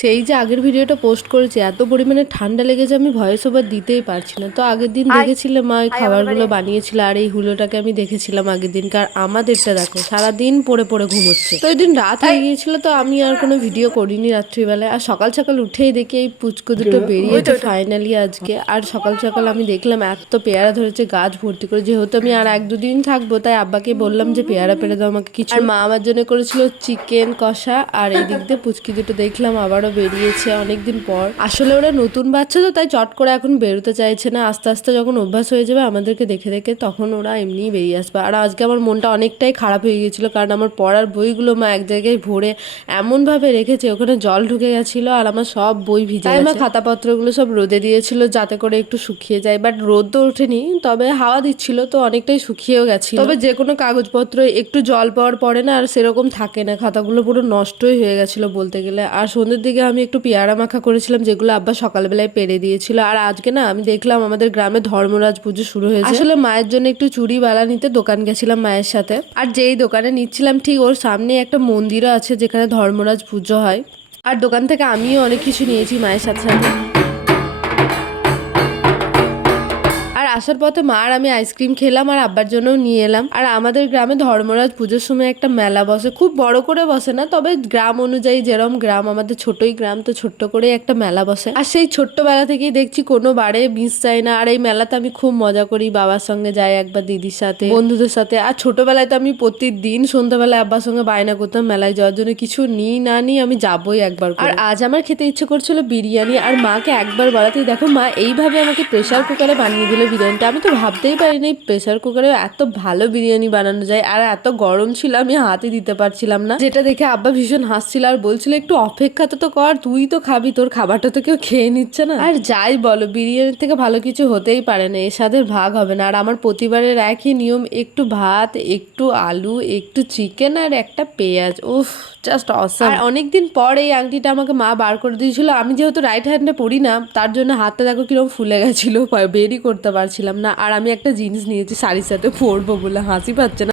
সেই যে আগের ভিডিওটা পোস্ট করেছি, এত পরিমাণে ঠান্ডা লেগেছে আমি ভয়েস ওভার দিতেই পারছি না। তো আগের দিন দেখেছিলাম মা ওই খাবারগুলো বানিয়েছিল, আর এই হুলোটাকে আমি দেখেছিলাম আগের দিন। কার আমাদেরটা দেখো সারাদিন পড়ে পড়ে ঘুমোচ্ছে। তো ওই দিন রাত হয়ে গিয়েছিল, তো আমি আর কোনো ভিডিও করিনি রাত্রিবেলায়। আর সকাল সকাল উঠেই দেখি এই পুচকু দুটো বেরিয়েছে ফাইনালি আজকে। আর সকাল সকাল আমি দেখলাম এত পেয়ারা ধরেছে গাছ ভর্তি করে। যেহেতু আমি আর 1-2 দিন থাকবো, তাই আব্বাকে বললাম যে পেয়ারা পেরে দাও আমাকে কিছু। আর মা আমার জন্য করেছিল চিকেন কষা। আর এই দিক দিয়ে পুচকি দুটো দেখলাম আবারও বেরিয়েছে অনেকদিন পর। আসলে ওরা নতুন বাচ্চা তো, তাই চট করে এখন বেরোতে চাইছে না। আস্তে আস্তে যখন অভ্যাস হয়ে যাবে আমাদেরকে দেখে দেখে, তখন ওরা এমনিই বেরিয়ে আসবে। আর আজকে আমার মনটা অনেকটাই খারাপ হয়ে গিয়েছিল, কারণ আমার পড়ার বইগুলো মা এক জায়গায় ভরে এমনভাবে রেখেছে, ওখানে জল ঢুকে গেছিল আর আমার সব বই ভিজে গেছে। আমার খাতাপত্রগুলো সব রোদে দিয়েছিল যাতে করে একটু শুকিয়ে যায়, বাট রোদ তো ওঠেনি, তবে হাওয়া দিচ্ছিল তো অনেকটাই শুকিয়েও গেছিল। তবে যে কোনো কাগজপত্র একটু জল পাওয়ার পরে না আর সেরকম থাকে না, খাতাগুলো পুরো নষ্টই হয়ে গেছিল বলতে গেলে। আর সন্ধ্যের দিকে আমি একটু পেয়ারা মাখা করেছিলাম, যেগুলো আব্বা সকালবেলায় পেরে দিয়েছিল। আর আজকে না আমি দেখলাম আমাদের গ্রামে ধর্মরাজ পুজো শুরু হয়েছে। আসলে মায়ের জন্য একটু চুড়ি বালা নিতে দোকান গেছিলাম মায়ের সাথে। আর যেই দোকানে নিচ্ছিলাম ঠিক ওর সামনে একটা মন্দিরও আছে যেখানে ধর্মরাজ পুজো হয়। আর দোকান থেকে আমিও অনেক কিছু নিয়েছি মায়ের সাথে সাথে। আর আসার পথে মা আর আমি আইসক্রিম খেলাম, আর আব্বার জন্যও নিয়ে এলাম। আর আমাদের গ্রামে ধর্মরাজ পুজোর সময় একটা মেলা বসে, খুব বড় করে বসে না, তবে গ্রাম অনুযায়ী যেরকম গ্রাম, আমাদের ছোটই গ্রাম, তো ছোট্ট করে একটা মেলা বসে। আর সেই ছোট্টবেলা থেকেই দেখছি কোনো বারে মিস যায় না। আর এই মেলাতে আমি খুব মজা করি, বাবার সঙ্গে যাই একবার, দিদির সাথে, বন্ধুদের সাথে। আর ছোটবেলায় তো আমি প্রতিদিন সন্ধ্যাবেলায় আব্বার সঙ্গে বায়না করতাম মেলায় যাওয়ার জন্য, কিছু নিই না নিই আমি যাবোই একবার করে। আর আজ আমার খেতে ইচ্ছে করছিল বিরিয়ানি, আর মাকে একবার বলাতেই দেখো মা এইভাবে আমাকে প্রেসার কুকারে বানিয়ে দিল বিরিয়ানিটা। আমি তো ভাবতেই পারিনি প্রেসার কুকারে এত ভালো বিরিয়ানি বানানো যায়। আর এত গরম ছিল আমি হাতে দিতে পারছিলাম না, যেটা দেখে আব্বা ভীষণ হাসছিল আর বলছিল একটু অপেক্ষা তো কর, তুই তো খাবি, তোর খাবারটা তো কেউ খেয়ে নিচ্ছে না। আর যাই বলো, বিরিয়ানির থেকে ভালো কিছু হতেই পারে না, এর সাথে ভাগ হবে না। আর আমার প্রতিবারের একই নিয়ম, একটু ভাত, একটু আলু, একটু চিকেন আর একটা পেঁয়াজ। উফ, জাস্ট অসাম। আর অনেকদিন পর এই আংটিটা আমাকে মা বার করে দিয়েছিল। আমি যেহেতু রাইট হ্যান্ডে পড়ি না, তার জন্য হাতটা দেখো কিরকম ফুলে গেছিল, বেরই করতে পারছিলাম না। আর আমি একটা জিনিস নিয়েছি শাড়ির সাথে পরবো বলে, হাসি পাচ্ছে না?